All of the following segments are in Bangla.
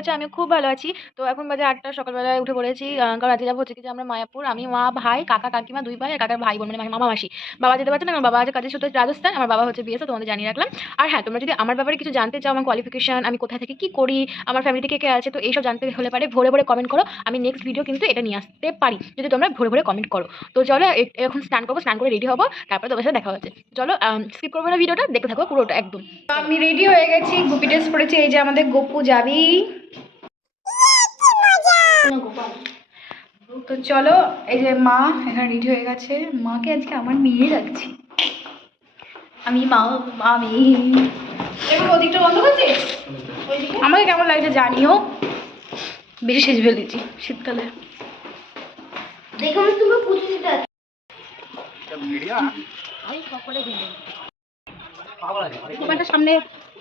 আছে, আমি খুব ভালো আছি। তো এখন বাজে আটটা, সকালবেলায় উঠে পড়েছি। কারণ আজকে যাব হচ্ছে কি যে আমরা মায়াপুর। আমি মা, ভাই, কাকা, কাকিমা, দুই ভাই আর কাকার ভাই বোন মানে মামা, মাসি। বাবা যেতে পারছে না, কারণ বাবা আছে কাজের সূত্রে রাজস্থান, আমার বাবা হচ্ছে বিয়েছে তোমাদের জানিয়ে রাখলাম। আর হ্যাঁ তোমরা যদি আমার ব্যাপারে কিছু জানতে চাও, আমার কোয়ালিফিকেশন আমি কোথা থেকে কি করি, আমার ফ্যামিলিতে কে কে আছে, তো এইসব জানতে হলে পারে ভরে ভরে কমেন্ট করো। আমি নেক্সট ভিডিও কিন্তু এটা নিয়ে আসতে পারি, যদি তোমরা ভরে ভরে কমেন্ট করো। তো চলো এখন স্নান করব, স্নান করে রেডি হব, তারপরে তোমার সাথে দেখা হচ্ছে। চলো স্কিপ করব না ভিডিওটা দেখতে থাকো পুরোটা একদম। আমি রেডি হয়ে গেছি, গুপি ড্রেস পরেছি এই যে আমাদের গপু যাবি। তো চলো, এই যে মা এখানে রেডি হয়ে গেছে। মাকে আজকে আমার নিয়ে যাচ্ছি আমি মা আমি ওদিকটা বন্ধ করছি? আমাকে কেমন লাগছে জানিও। বেশি সেজে ফেলেছি শীতকালে। সামনে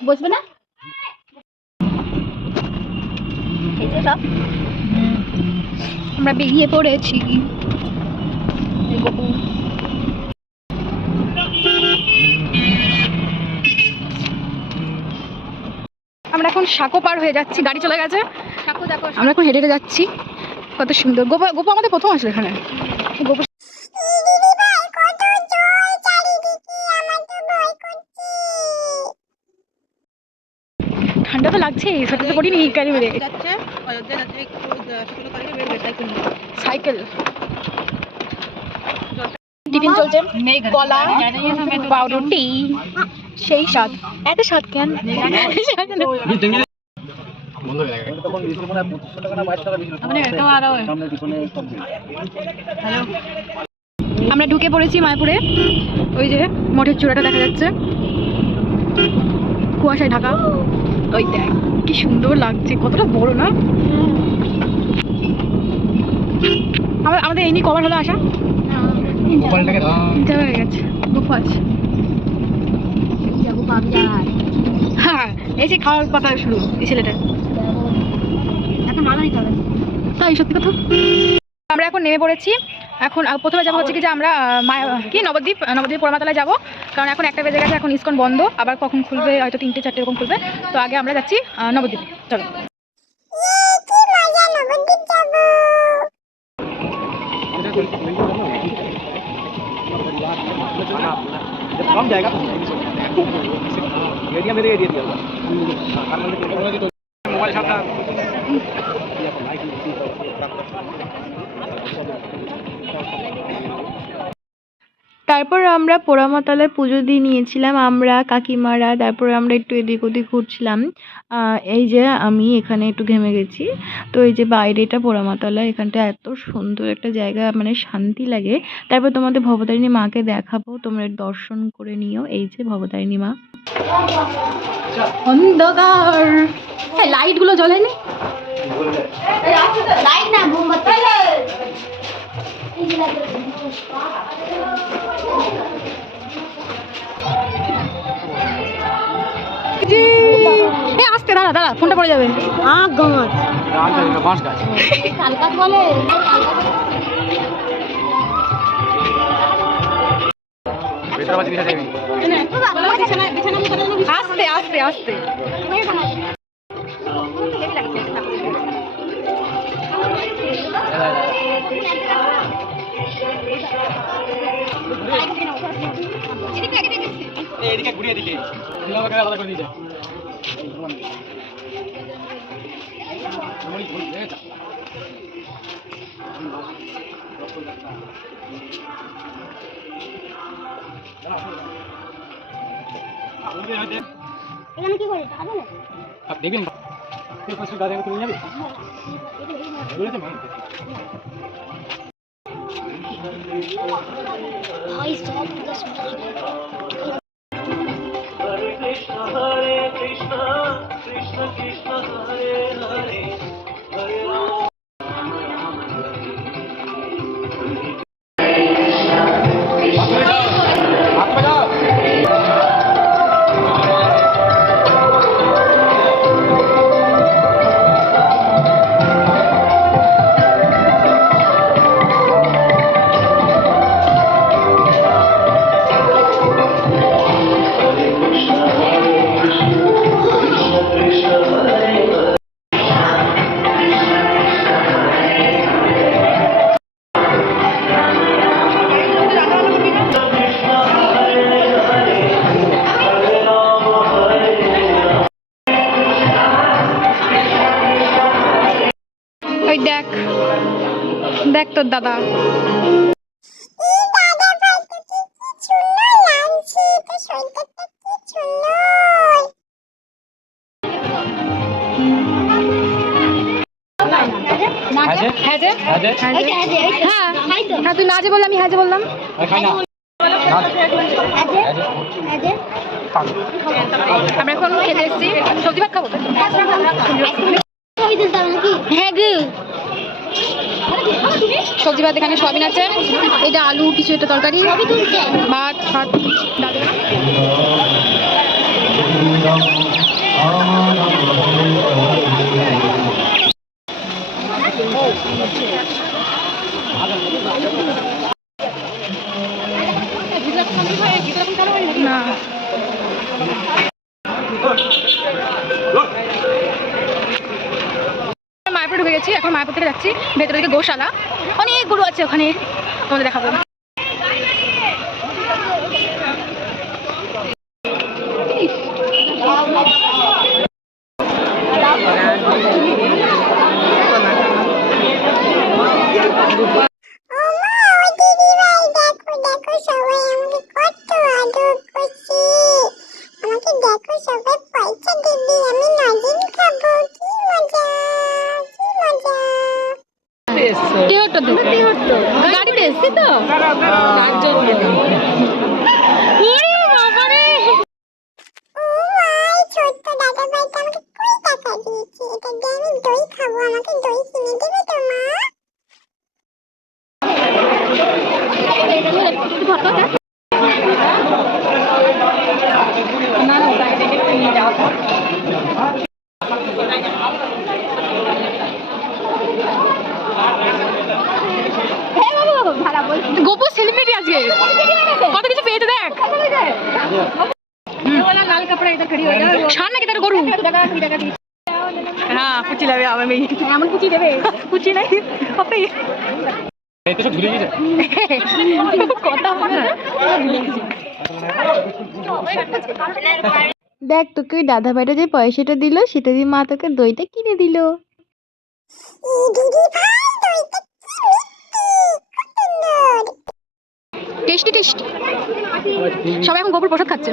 বসবে না? সব। আমরা বেরিয়ে পড়েছি। আমরা এখন সাঁকো পার হয়ে যাচ্ছি গাড়ি চলে গেছে। সাঁকো দেখো আমরা এখন হেঁটে হেঁটে যাচ্ছি। কত সুন্দর। গোপা গোপা আমাদের প্রথম আসলো এখানে। গোপু ঠান্ডা তো লাগছে সেটা তো করিনি গাড়ি বেড়ে যাচ্ছে। সাইকেল। সাইকেল টিফিন চলছে। কলা পাউরুটি। সেই স্বাদ। এত স্বাদ কেন? আমরা ঢুকে পড়েছি মায়াপুরে। ওই যে মঠের চূড়াটা দেখা যাচ্ছে। কুয়াশায় ঢাকা। ওই দেখ কি সুন্দর লাগছে কতটা বড় না? আমাদের এই নিয়ে কভার হলো আসা তিনটা হয়ে গেছে। হ্যাঁ খাওয়ার কথা শুরু এই ছেলেটা তাই সত্যি কথা? আমরা এখন নেমে পড়েছি। এখন প্রথমে যাব হচ্ছে কি যে আমরা কি নবদ্বীপ নবদ্বীপ পোড়ামাতলায় যাব। কারণ এখন একটা বেজে গেছে এখন ইস্কন বন্ধ। আবার কখন খুলবে? হয়তো তিনটে চারটে এরকম খুলবে। তো আগে আমরা যাচ্ছি নবদ্বীপ। চলো। พร้อมใจครับเดี๋ยวนี้ไม่ได้เดียวเดียวทำมันเป็นมวยครับท่าน তারপর আমরা পোড়ামাতলায় পুজো দিয়ে নিয়েছিলাম আমরা কাকিমারা তারপরে আমরা একটু এদিক ওদিক ঘুরছিলাম। এই যে আমি এখানে একটু ঘেমে গেছি। তো এই যে বাইরেটা পোড়ামাতলা এখানটা এত সুন্দর একটা জায়গা মানে শান্তি লাগে। তারপর তোমাদের ভবতারিণী মাকে দেখাবো তোমরা দর্শন করে নিও। এই যে ভবতারিণী মা। অন্ধকার। লাইটগুলো জ্বলেনি? লাইট না মোমবাতি। দাঁড়া দাঁড়া ফোনটা পড়ে যাবে। আখ গাছ বলে আস্তে আস্তে আস্তে। ঘুরিয়ে দিকে কথা করে দিয়ে যায় এখানে কি করে টাকা দেবে দেখবেন গাড়ি তুমি যাবে সব দশ हाथ দেখ তোর দাদা হ্যাঁ। হ্যাঁ হ্যাঁ। হ্যাঁ তুই বললাম আমি হ্যাঁ যে বললাম। আমি খাই না। এই যে, এই যে। আমরা এখন খেতে এসেছি। সবজি ভাত খাব? হ্যাঁ গো। সবজি ভাত এখানে সয়াবিন আছে। এটা আলু, কিছু একটা তরকারি, ভাত ভাত মায়াপুর ঢুকে গেছি, এখন মায়াপুর থেকে যাচ্ছি। ভেতরে গোশালা। অনেক গরু আছে ওখানে। তোমাদের দেখাবো। দই খাব আমাকে দই কিনে দেবে তো মা গোপু সেলিব্রিটি আজকে কত কিছু পেয়েছে দেখ লাল কাপড়া ইধর খড়ি হয়ে যাও ছাড় নাকি তার গরু কুচি লাগবে আমি এমন কুচি দেবে? কুচি নাই? পাপে এই তো সব গেছে। কথা হবে না। দেখ তোকে ওই দাদা ভাইটা যে পয়সাটা দিল সেটা দিয়ে মা তোকে দইটা কিনে দিল। Tasty tasty. সবাই এখন গোবর প্রসাদ খাচ্ছে।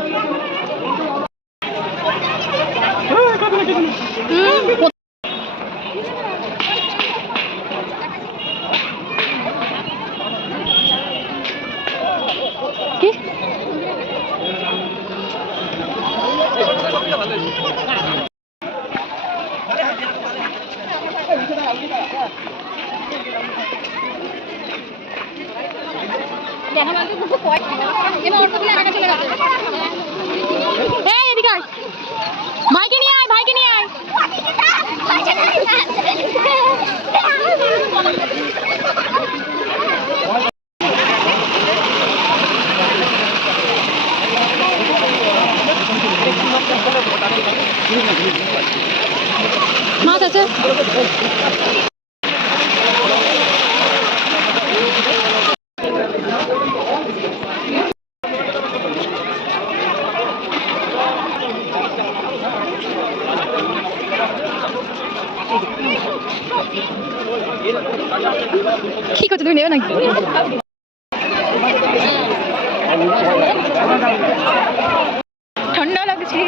ভাইকে নিয়ে আয় ভাইকে নিয়ে আয়। মাছ আছে কি করছ তুমি নেবে নাকি? ঠান্ডা লাগছে।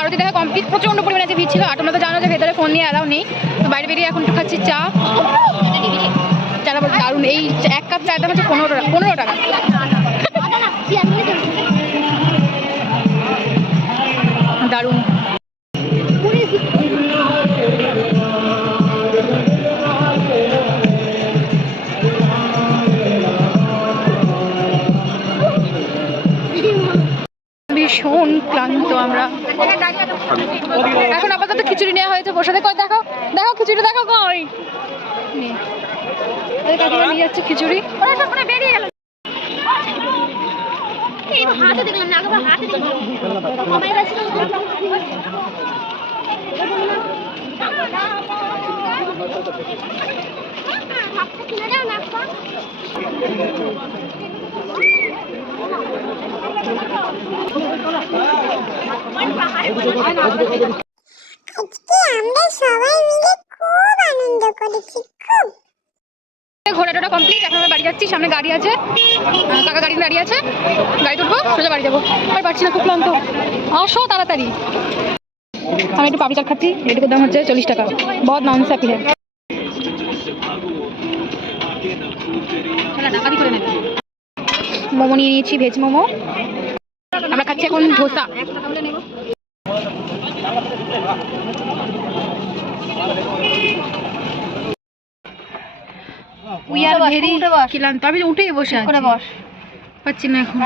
আরতি দেখা কমপ্লিট প্রচণ্ড পরিমাণে যে ভিড় ছিল। আর তোমরা তো জানো যে ভেতরে ফোন নিয়ে অ্যালাউ নেই। তো বাইরে বেরিয়ে এখন একটু খাচ্ছি চা। চাটা দারুণ। এই এক কাপ চায়ের দাম হচ্ছে পনেরো টাকা পনেরো টাকা। ভীষণ ক্লান্ত আমরা। এখন আপাতত খিচুড়ি নেওয়া হয়েছে বসে দেখো দেখো দেখো খিচুড়ি দেখো কই। নিয়ে যাচ্ছে খিচুড়ি। বেরিয়ে গেল। হাতে দেখলাম না, হাতে দেখলাম। সবাই ব্যস্ত। হাতটা কিনে দাও না, আপা। আজকে আমরা সবাই মিলে খুব আনন্দ করেছি, খুব। ঘোরাটোটা কমপ্লিট এখন আমরা বাড়ি যাচ্ছি, সামনে গাড়ি আছে। কাকা গাড়ি দাঁড়িয়ে আছে। গাড়ি তুলবো, সোজা বাড়ি যাব। আর পারছি না, খুব ক্লান্ত। আসো তাড়াতাড়ি। আমি একটু পাপড়ি চাট খাচ্ছি, এটুকুর দাম হচ্ছে চল্লিশ টাকা। বহুত নন স্যাপি হ্যাঁ মোমো নিয়ে নিয়েছি ভেজ মোমো। খাচ্ছি এখন ধোসা। উই আর ভেরি ক্লান্ত। আমি উঠেই বসে আছি। পাচ্ছি না এখন।